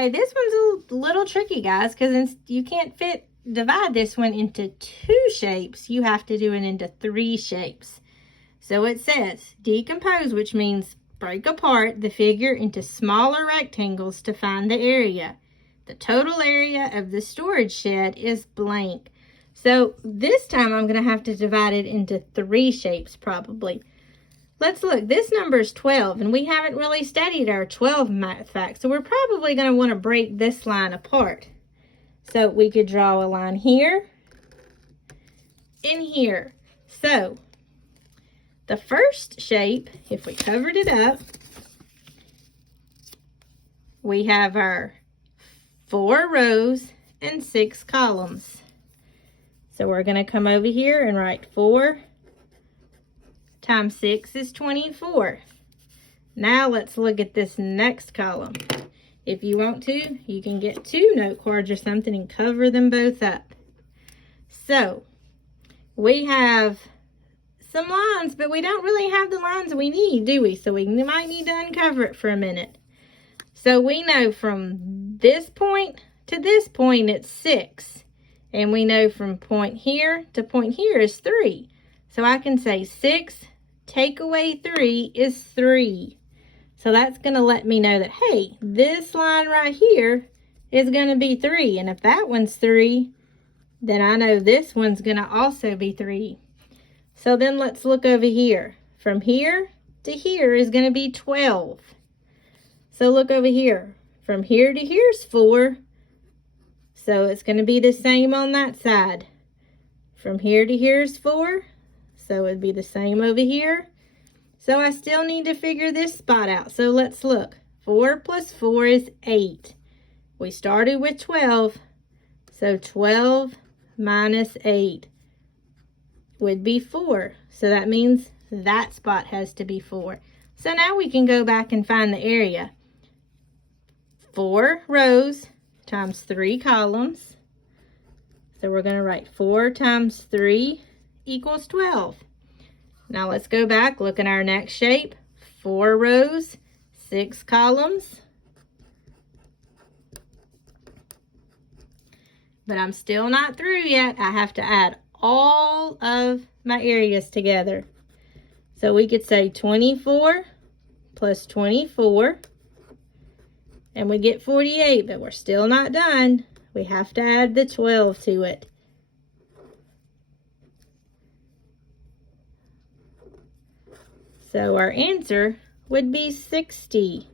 Okay, this one's a little tricky, guys, because you can't divide this one into 2 shapes. You have to do it into 3 shapes. So it says decompose, which means break apart the figure into smaller rectangles to find the area. The total area of the storage shed is blank. So this time I'm going to have to divide it into 3 shapes probably. Let's look. This number is 12, and we haven't really studied our 12 math facts, so we're probably going to want to break this line apart. So we could draw a line here and here. So the first shape, if we covered it up, we have our 4 rows and 6 columns. So we're going to come over here and write 4 times 6 is 24. Now let's look at this next column. If you want to, you can get 2 note cards or something and cover them both up. So we have some lines, but we don't really have the lines we need, do we? So we might need to uncover it for a minute. So we know from this point to this point it's 6. And we know from point here to point here is 3. So I can say 6 take away 3 is 3. So that's going to let me know that, hey, this line right here is going to be 3. And if that one's 3, then I know this one's going to also be 3. So then let's look over here. From here to here is going to be 12. So look over here. From here to here is 4. So it's going to be the same on that side. From here to here is 4. So it'd be the same over here. So I still need to figure this spot out. So let's look. 4 plus 4 is 8. We started with 12. So 12 minus 8 would be 4. So that means that spot has to be 4. So now we can go back and find the area. 4 rows times 3 columns. So we're going to write 4 times 3 equals 12. Now let's go back, look at our next shape. 4 rows, 6 columns. But I'm still not through yet. I have to add all of my areas together. So we could say 24 plus 24. And we get 48, but we're still not done. We have to add the 12 to it. So our answer would be 60.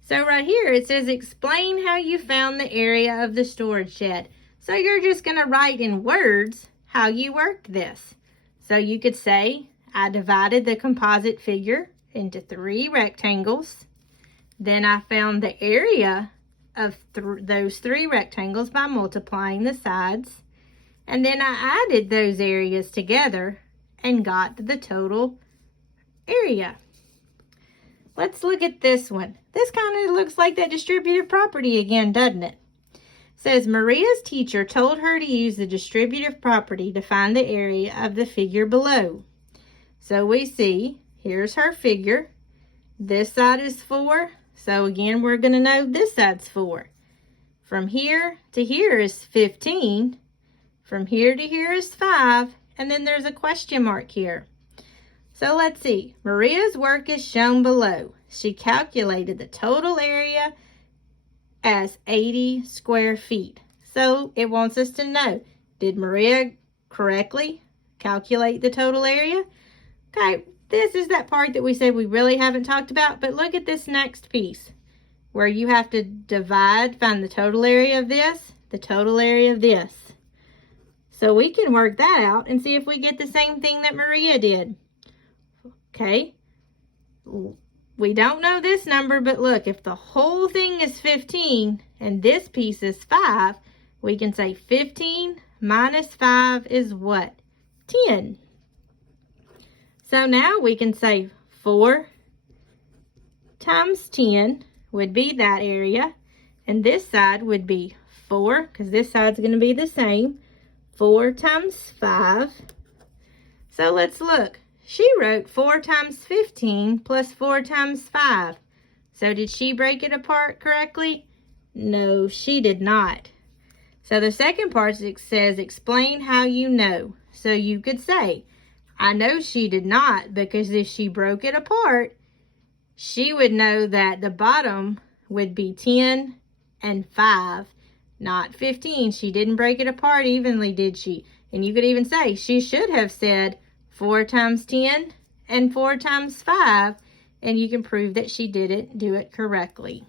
So right here it says explain how you found the area of the storage shed. So you're just going to write in words how you worked this. So you could say I divided the composite figure into 3 rectangles. Then I found the area of those 3 rectangles by multiplying the sides. And then I added those areas together and got the total area. Let's look at this one. This kind of looks like that distributive property again, doesn't it? It says Maria's teacher told her to use the distributive property to find the area of the figure below. So we see, here's her figure. This side is 4. So again, we're going to know this side's 4. From here to here is 15. From here to here is 5. And then there's a question mark here. So let's see. Maria's work is shown below. She calculated the total area as 80 square feet. So it wants us to know, did Maria correctly calculate the total area? Okay, this is that part that we said we really haven't talked about, but look at this next piece where you have to divide, find the total area of this, the total area of this. So we can work that out and see if we get the same thing that Maria did. Okay, we don't know this number, but look, if the whole thing is 15 and this piece is 5, we can say 15 minus 5 is what? 10. So now we can say 4 times 10 would be that area, and this side would be 4, because this side's going to be the same. 4 times 5. So let's look. She wrote 4 times 15 plus 4 times 5. So did she break it apart correctly? No, she did not. So the second part says, explain how you know. So you could say, I know she did not, because if she broke it apart, she would know that the bottom would be 10 and 5, not 15. She didn't break it apart evenly, did she? And you could even say, she should have said 4 times 10 and 4 times 5, and you can prove that she didn't do it correctly.